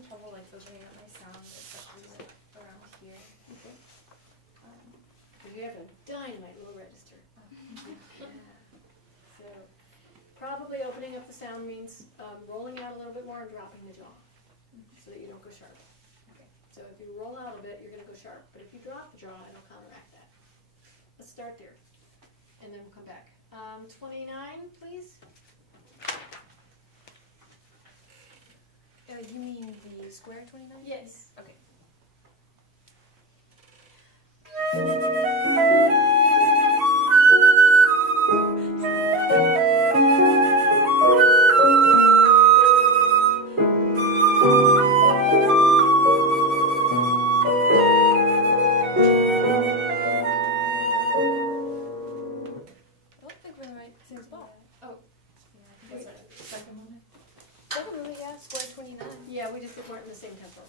having trouble like opening up my sound, especially like around here. Okay. You have a dynamite low register. Yeah. So probably opening up the sound means rolling out a little bit more and dropping the jaw so that you don't go sharp. Okay. So if you roll out a bit, you're going to go sharp. But if you drop the jaw, it'll counteract that. Let's start there. And then we'll come back. 29, please. You mean the square 29? Yes. Okay. I don't think we're in the right same spot. Oh, Yeah, I think that's the second one. Second movie, yeah, square 29. yeah, we just weren't in the same tempo.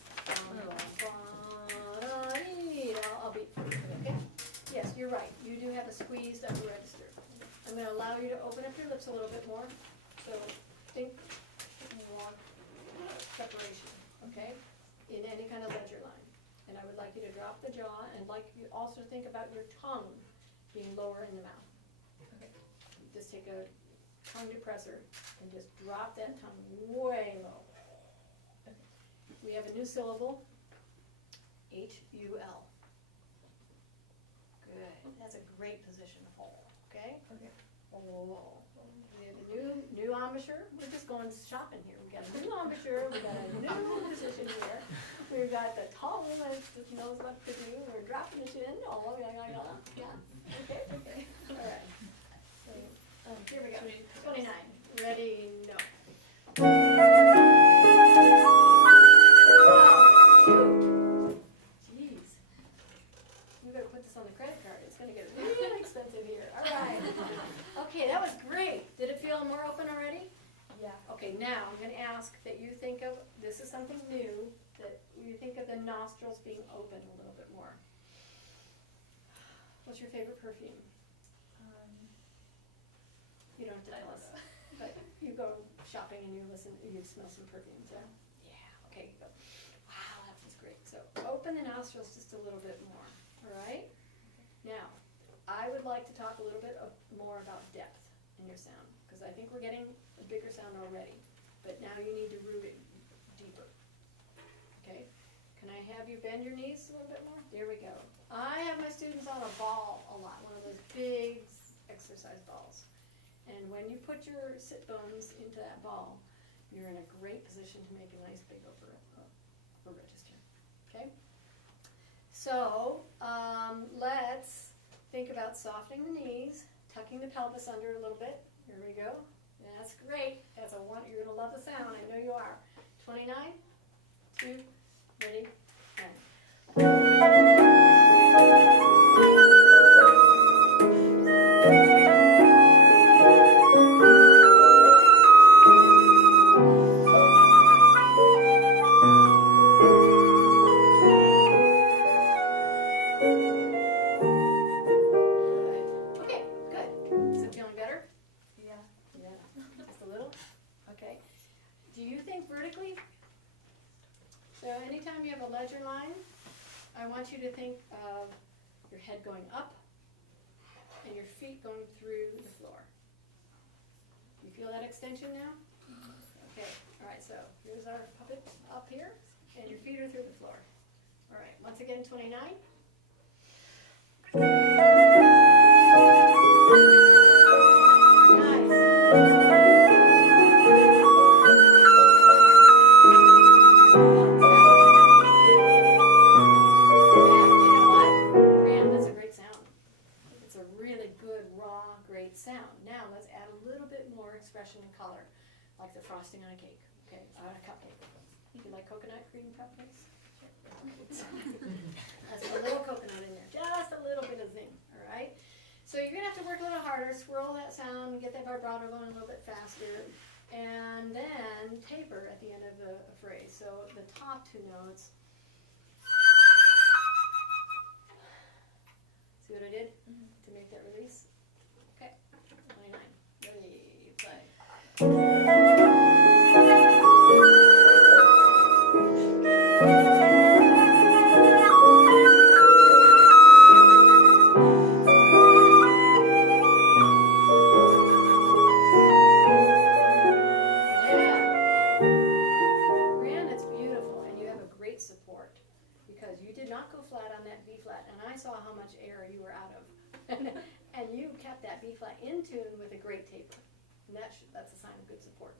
I'll beat for you, okay? Yes, you're right. You do have a squeezed upper register. I'm going to allow you to open up your lips a little bit more. So think more separation, okay? In any kind of ledger line. And I would like you to drop the jaw and like you also think about your tongue being lower in the mouth. Okay. Just take a tongue depressor and just drop that tongue way low. Okay. We have a new syllable, H-U-L. Good. That's a great position to hold, okay? Okay. Oh. We have a new embouchure. We're just going shopping here. We got a new embouchure. We got a new position here. We've got the tongue that just knows what to do. We're dropping the chin. Oh, yeah. Okay. Okay. All right. So, Here we go. 29. 29. Ready? No. Shoot. Jeez. We better put this on the credit card. It's going to get really expensive here. All right. Okay, that was great. Did it feel more open already? Yeah. Okay, now I'm going to ask that you think of, this is something new, that you think of the nostrils being open a little bit more. What's your favorite perfume? You don't have to tell us, but you go shopping and you listen, you smell some perfumes, yeah? Yeah, okay, you go, wow, that feels great. So open the nostrils just a little bit more, all right? Now, I would like to talk a little bit more about depth in your sound, because I think we're getting a bigger sound already, but now you need to root it deeper, okay? Can I have you bend your knees a little bit more? There we go. I have my students on a ball a lot, one of those big exercise balls. And when you put your sit bones into that ball, you're in a great position to make a nice big upper register, okay? So let's think about softening the knees, tucking the pelvis under a little bit. Here we go. That's great. That's a one. You're gonna love the sound. I know you are. 29, 2, ready, and. Okay, good. Is it feeling better? Yeah. Yeah, just a little? Okay. Do you think vertically? So anytime you have a ledger line, I want you to think of your head going up and your feet going through the floor. You feel that extension now? Okay, all right, so here's our puppet up here, and your feet are through the floor. All right, once again, 29. Sound. Now let's add a little bit more expression and color, like the frosting on a cake, okay, on a cupcake. You like coconut cream cupcakes? Sure. Let's put a little coconut in there, just a little bit of zing, all right? So you're gonna have to work a little harder, swirl that sound, get that vibrato going a little bit faster, and then taper at the end of a phrase. So the top two notes. See what I did to make that release? Okay, 29, ready, play. Brianna, that's beautiful, and you have a great support because you did not go flat on that B flat, and I saw how much air you were out of, and you kept that B flat in tune with a great taper, and that's a sign of good support.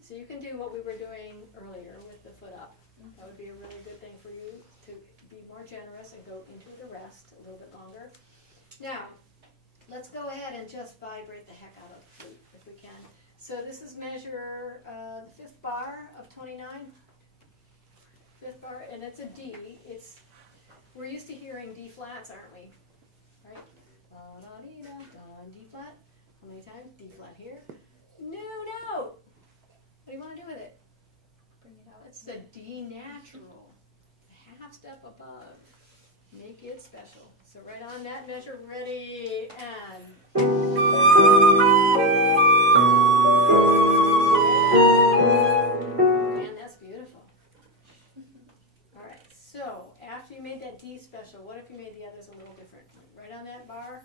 So you can do what we were doing earlier with the foot up. That would be a really good thing for you to be more generous and go into the rest a little bit longer. Now, let's go ahead and just vibrate the heck out of the flute if we can. So this is measure the fifth bar of 29. Fifth bar, and it's a D. We're used to hearing D flats, aren't we? Right? Da da dee da da D flat. How many times? D flat here. No. What do you want to do with it? Bring it out. It's the D natural, half step above. Make it special. So right on that measure, ready, and. Man, that's beautiful. All right, so after you made that D special, what if you made the others a little different? Right on that bar.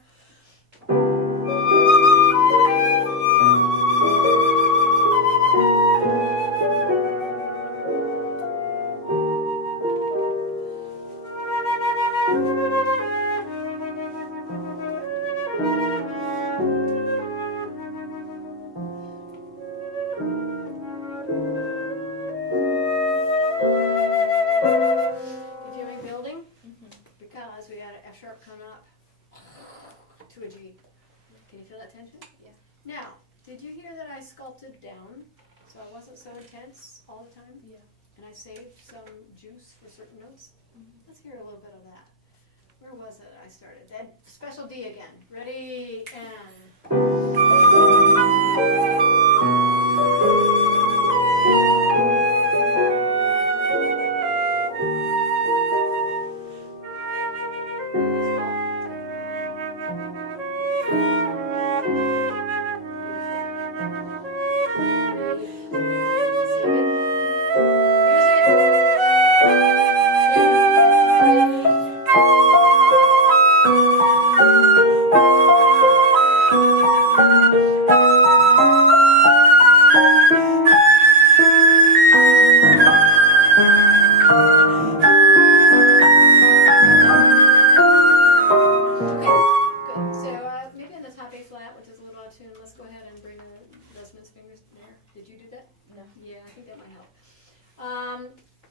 Because we had an F sharp come up to a G. Can you feel that tension? Yeah. Now, did you hear that I sculpted down so I wasn't so intense all the time? Yeah. And I saved some juice for certain notes? Let's hear a little bit of that. Where was it I started? That special D again. Ready, and.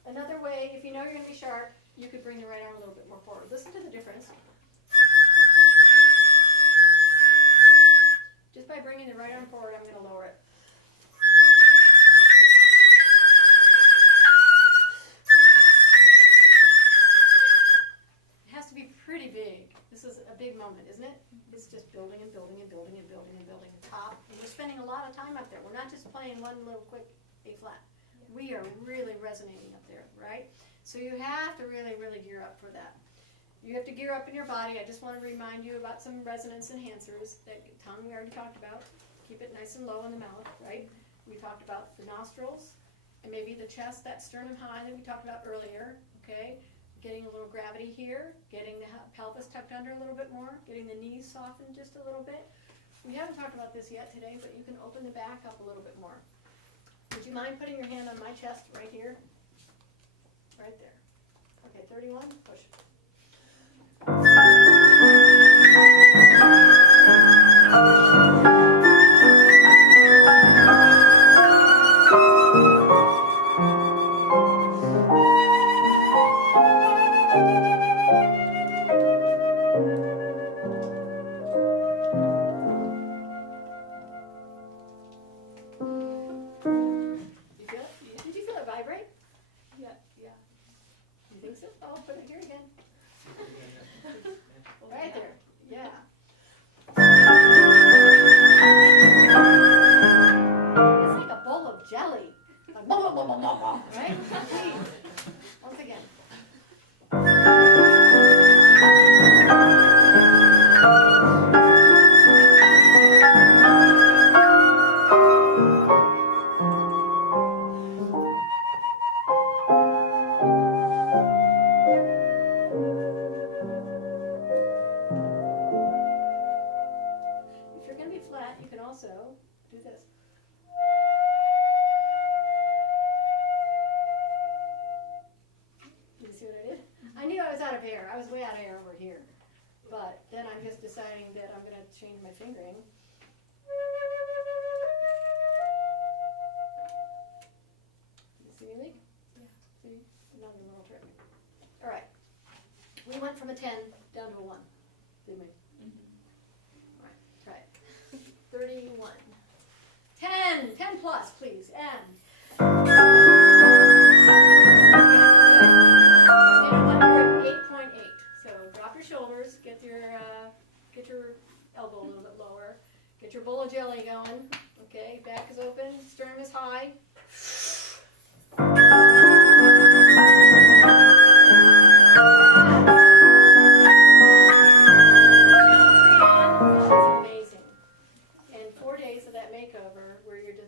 Another way, if you know you're going to be sharp, you could bring the right arm a little bit more forward. Listen to the difference. Just by bringing the right arm forward, I'm going to lower it. It has to be pretty big. This is a big moment, isn't it? It's just building and building and building and building and building the top. And we're spending a lot of time up there. We're not just playing one little quick A flat. We are really resonating up there, right? So you have to really, really gear up for that. You have to gear up in your body. I just want to remind you about some resonance enhancers that Tom we already talked about. Keep it nice and low in the mouth, right? We talked about the nostrils and maybe the chest, that sternum high that we talked about earlier, okay? Getting a little gravity here, getting the pelvis tucked under a little bit more, getting the knees softened just a little bit. We haven't talked about this yet today, but you can open the back up a little bit more. Would you mind putting your hand on my chest right here? Right there. Okay, 31, push. Right there, yeah. It's like a bowl of jelly. Like, blah, blah, blah, blah, blah, blah, right? Once again. was way out of air over here. But then I'm just deciding that I'm going to change my fingering. You see me leak? Yeah. See? Another little trick. All right. We went from a 10 down to a 1. Didn't we? All right. Try it. 31. 10. 10 plus, please. And. We're at 8.8. So drop your shoulders. Get your elbow a little bit lower. Get your bowl of jelly going. Okay. Back is open. Sternum is high.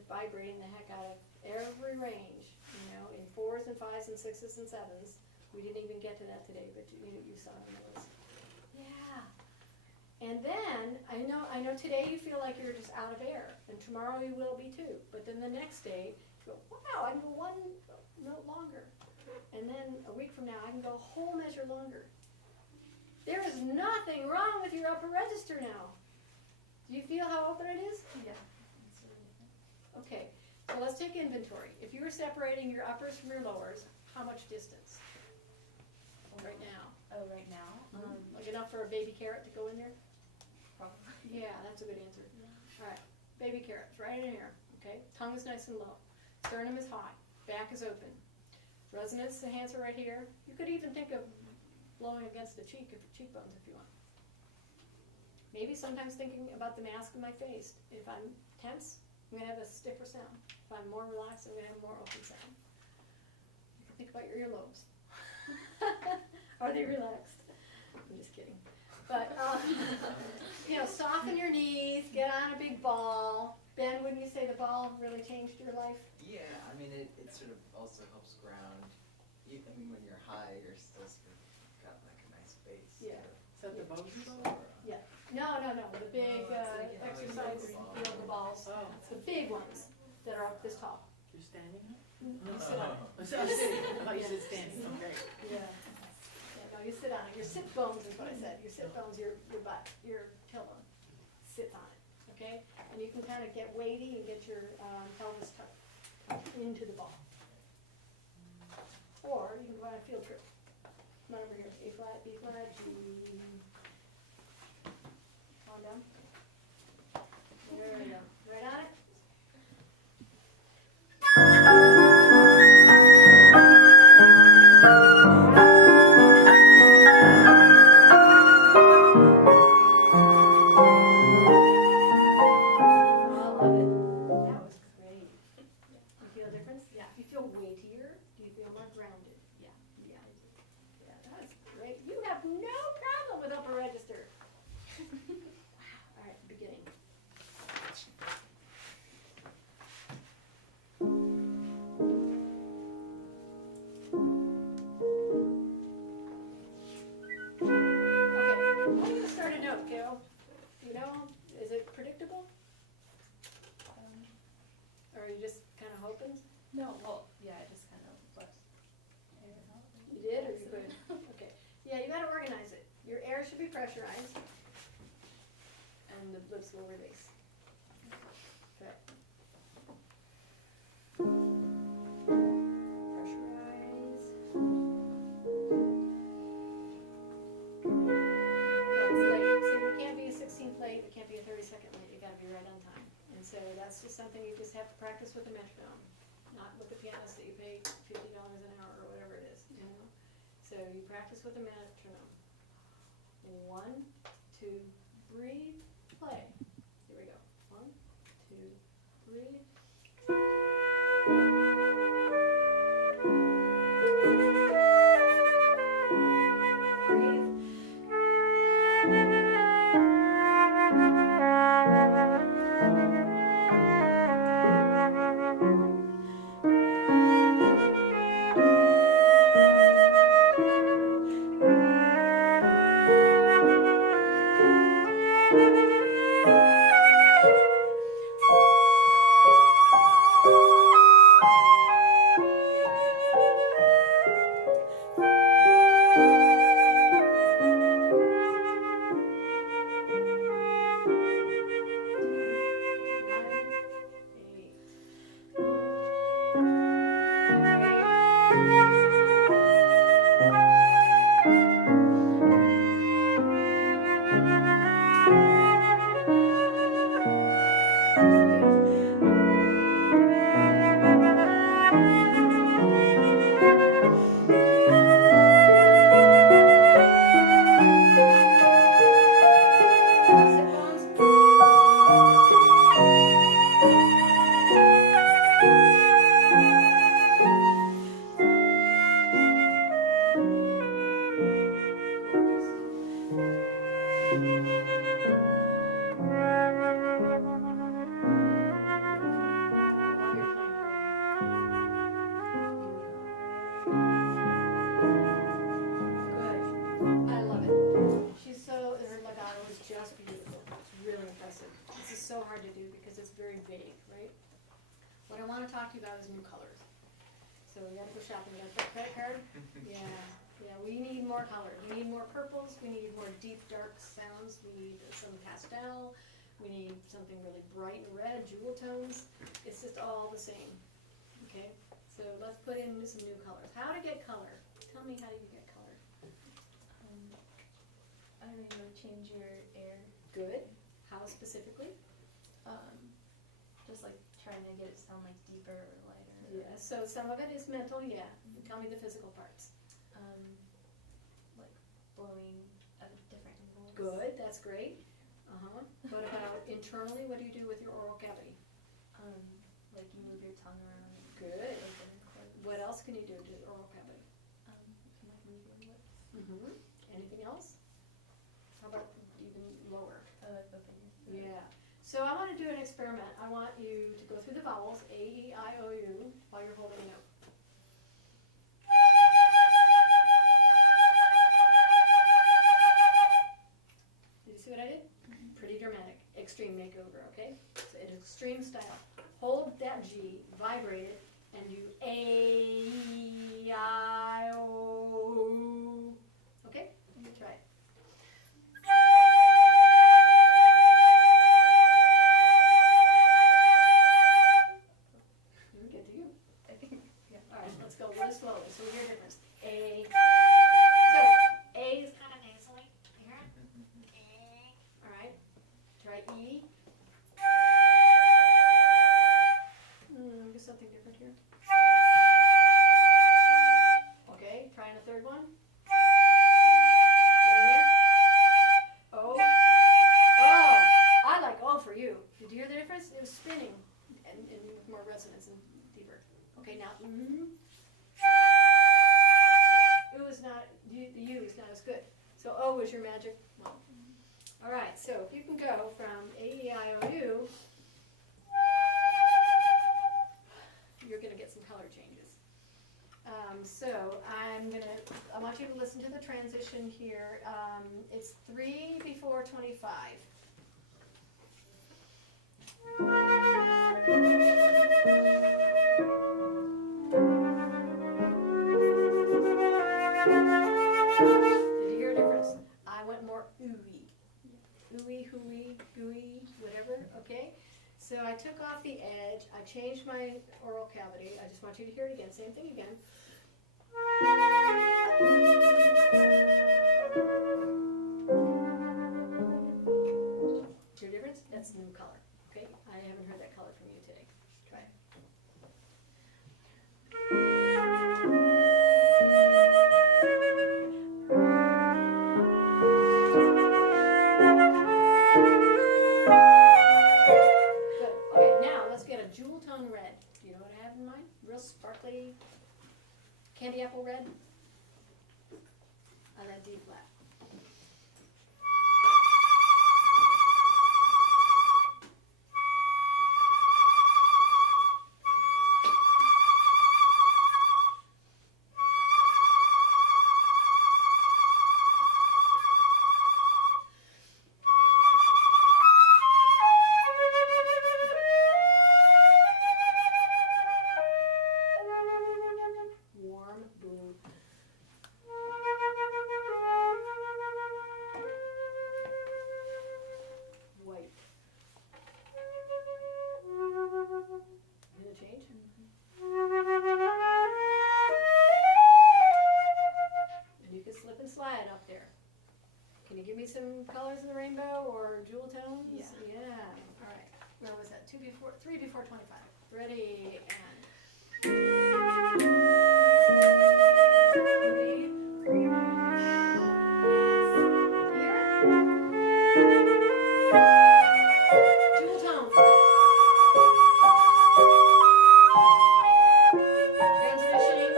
Vibrating the heck out of every range, you know, in 4s and 5s and 6s and 7s. We didn't even get to that today, but you saw it on the list. Yeah. And then I know today you feel like you're just out of air, and tomorrow you will be too. But then the next day, you go, wow, I can go 1 note longer, and then a week from now I can go a whole measure longer. There is nothing wrong with your upper register now. Do you feel how open it is? Yeah. Okay, so let's take inventory. If you were separating your uppers from your lowers, how much distance? Right now. Oh, right now? Like enough for a baby carrot to go in there? Probably. Yeah, that's a good answer. All right, baby carrots, right in here. Okay, tongue is nice and low. Sternum is high. Back is open. Resonance, the hands are right here. You could even think of blowing against the cheekbones if you want. Maybe sometimes thinking about the mask in my face. If I'm tense, I'm going to have a stiffer sound. If I'm more relaxed, I'm going to have more open sound. You can think about your earlobes. Are they relaxed? I'm just kidding. But, you know, soften your knees, get on a big ball. Ben, wouldn't you say the ball really changed your life? Yeah, I mean, it sort of also helps ground. I mean, when you're high, you're still sort of got like a nice base. Yeah. Is that the bogey ball? Yeah. No. The big exercise where you can feel the balls. Oh. The big ones that are up this tall. You're standing up? You sit on it. I'm sitting. I thought you said standing. Okay. Yeah. No, you sit on it. Your sit bones is what I said. Your sit bones, your butt, your tailbone sits on it. Okay? And you can kind of get weighty and get your pelvis tucked into the ball. Or you can go on a field trip. Come on over here. A flat, B flat, G. Calm down. There we go. Right on it. No, well, yeah, I just kind of let air out. You did, or you couldn't? Okay. Yeah, you gotta organize it. Your air should be pressurized, and the lips will release. Okay. Pressurize. Yeah, it's late. See, we can't be a 16th late, we can't be a 32nd late, you gotta be right on time. And so that's just something you just have to practice with the metronome. Not with the pianist that you pay $50 an hour or whatever it is, you know. So you practice with the metronome. 1, 2, breathe, play. Here we go. 1, 2, breathe. Talk to you about is new colors. So we gotta go shopping. You got a credit card? Yeah, yeah. We need more colors. We need more purples. We need more deep, dark sounds. We need some pastel. We need something really bright and red, jewel tones. It's just all the same. Okay. So let's put in some new colors. How to get color? Tell me how you get color. I don't know, change your air. Good. How specifically? Just like trying to get it sound like deeper or lighter. Yeah, so some of it is mental, yeah. Tell me the physical parts. Like blowing at different angles. Good, that's great. What about internally, what do you do with your oral cavity? Like you move your tongue around. Good. Open and close. What else can you do to the oral cavity? You can like move your lips. Anything else? How about even lower? Like open your throat. Yeah. So I want to do an experiment. I want you to go through the vowels, A, E, I, O, U, while you're holding a note. Did you see what I did? Pretty dramatic. Extreme makeover, okay? So in extreme style. Hold that G, vibrate it, and do A, E, I, O, U. Okay? Try it. Get to you. I think, yeah. All right, let's go really slowly so we hear a difference. A. So A is kind of nasally. You hear it? All right. Try E. Do something different here. Okay. Try in a third one. Getting there. O. Oh. I like O for you. Did you hear the difference? It was spinning and more resonance and deeper. Okay, now ooh is not, the U is not as good. So O is your magic one. All right, so if you can go from A, E, I, O, U, you're going to get some color changes. So I want you to listen to the transition here. It's 3 before 25. Did you hear a difference? I went more ooey. Ooey, hooey, gooey, whatever, okay? So I took off the edge, I changed my oral cavity. I just want you to hear it again, same thing again. Hear a difference? That's new color, okay? I haven't heard that color from you today. Try it. Good. Okay, now let's get a jewel tone red. Do you know what I have in mind? Real sparkly candy apple red. On that D flat. Warm, boom. some colors in the rainbow or jewel tones? Yeah. Yeah, all right. Where was that? 3 before 25. Ready, and. Jewel tones. Transitioning.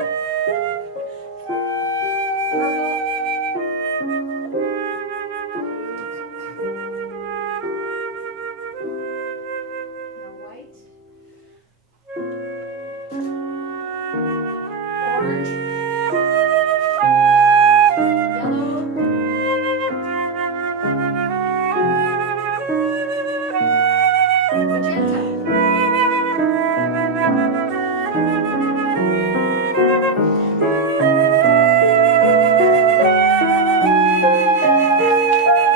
Purple. Now white. Orange. Yellow. Magenta.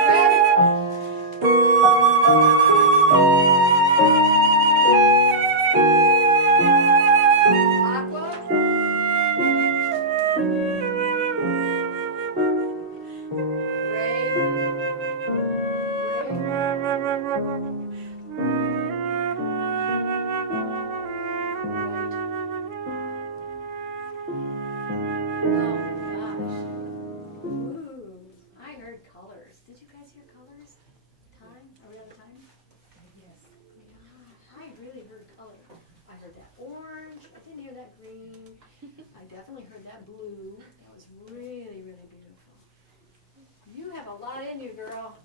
Red. Aqua. Gray. White. Oh gosh. Ooh, I heard colors. Did you guys hear colors? Time? Are we out of time? Yes. Yeah, I really heard color. I heard that orange. I didn't hear that green. I definitely heard that blue. That was really, really beautiful. You have a lot in you, girl.